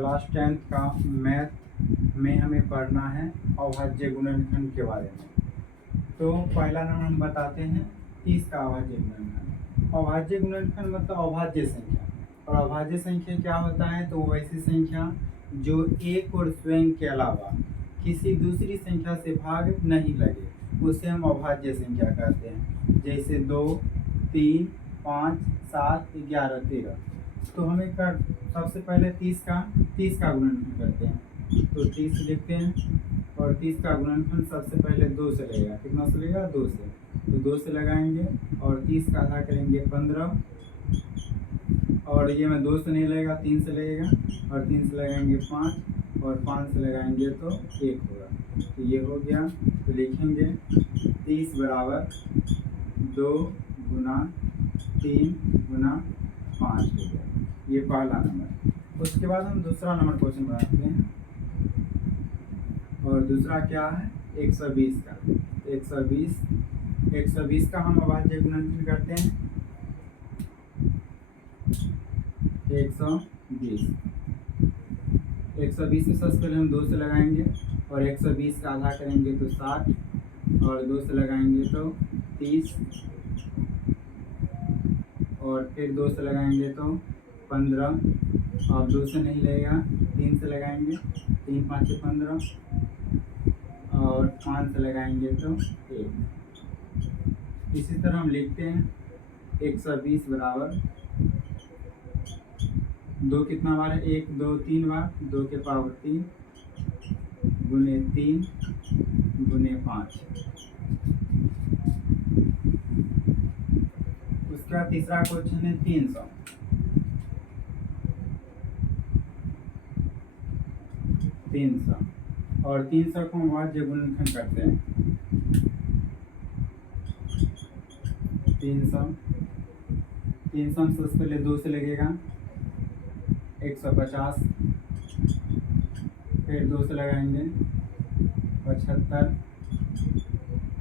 Class 10th का math में हमें पढ़ना है अभाज्य गुणनखंड के बारे में। तो पहला नंबर हम बताते हैं 30 का अभाज्य गुणनखंड। अभाज्य गुणनखंड मतलब अभाज्य संख्या, और अभाज्य संख्या क्या होता है? तो वो ऐसी संख्या जो एक और स्वयं के अलावा किसी दूसरी संख्या से भाग नहीं लगे, उसे हम अभाज्य संख्या कहते हैं। जैसे 2, 3, 5, 7, 11, 13। तो हमें सबसे पहले 30 का गुणनखंड करते हैं। तो 30 लिखते हैं और 30 का गुणनखंड सबसे पहले 2 से लगेगा। कितना से लगेगा? 2 से। तो 2 से लगाएंगे और 30 का आधा करेंगे 15, और ये में 2 से नहीं लगेगा, 3 से लगेगा, और 3 से लगाएंगे 5, और 5 से लगाएंगे तो 1 होगा। तो ये हो गया। तो लिखेंगे 30 बराबर 2 गुना 3 गुना 5 हो गया। ये पहला नंबर। उसके बाद हम दूसरा नंबर क्वेश्चन बनाते हैं, और दूसरा क्या है? 120 का। 120 का हम अभाज्य गुणनखंड करते हैं। 120 में सबसे पहले हम 2 से लगाएंगे, और 120 का आधा करेंगे तो 60, और 2 से लगाएंगे तो 30, और फिर 2 से लगाएंगे तो 15, और 2 से नहीं लगेगा, 3 से लगाएंगे, 3 5 15, और 5 से लगाएंगे तो 1। इसी तरह हम लिखते हैं 120 बराबर 2 कितना बार है? 1 2 3 बार, 2 के पावर 3 गुने 3 गुने 5। उसका तीसरा क्वेश्चन है 300। 300 और 300 को हम अभाज्य गुणनखंड करते हैं। 300 में सबसे पहले 2 से लगेगा 150, फिर 2 से लगाएंगे 75,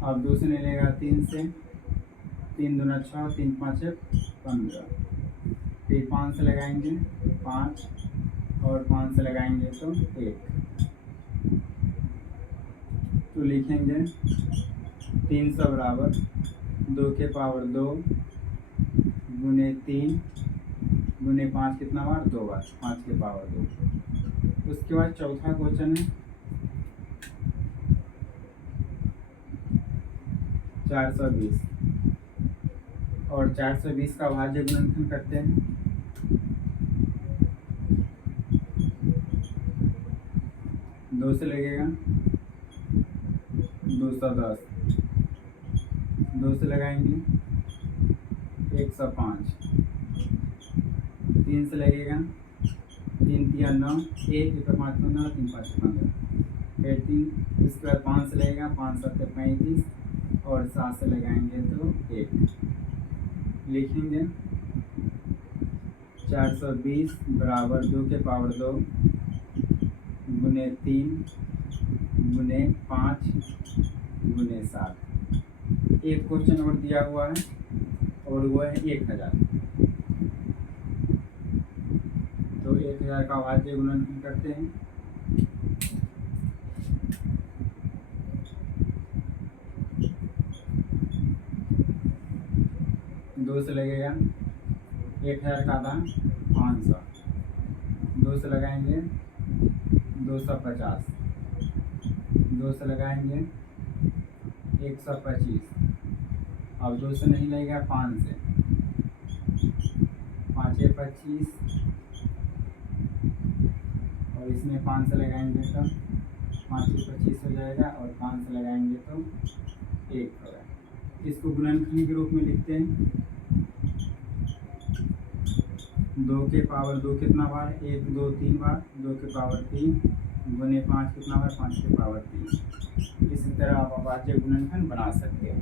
अब 2 से नहीं लगेगा, 3 से, 3 दूना 6, 3 5 15, फिर 5 से लगाएंगे 5, और 5 से लगाएंगे तो 1। तो लिखेंगे 300 बराबर 2 के पावर 2 गुने 3 गुने 5 कितना बार? 2 बार, 5 के पावर 2। उसके बाद चौथा क्वेश्चन है 420, और 420 का अभाज्य गुणनखंड करते हैं। 2 से लगेगा 210, 2 से लगाएंगे 105, 3 से लगेगा 3 3 9, 1 5 15, 3 5 15, फिर 3, इसके बाद 5 से लगेगा, 5 7 35, और 7 से लगाएंगे तो 1। लिखेंगे 420 बराबर 2 के पावर 2 गुने 3 गुने 5 गुने 7। एक क्वेश्चन और दिया हुआ है, और वो है 1000। तो 1000 का अभाज्य गुणनखंड करते हैं। दो से लगेगा 1000 का आधा 500, 2 से लगाएंगे 250, 2 से लगाएंगे 125, अब 2 से नहीं लगेगा, 5 से, 5 25, और इसमें 5 से लगाएंगे तो 5 25 हो जाएगा, और 5 से लगाएंगे तो 1 होगा। इसको गुणनखंड के रूप में लिखते हैं। 2 के पावर 2 कितना बार? 1 2 3 बार, 2 के पावर 3 गुने 5 कितना बार? 5 के पावर 3। इसी तरह आप अभाज्य गुणनखंड बना सकते हैं।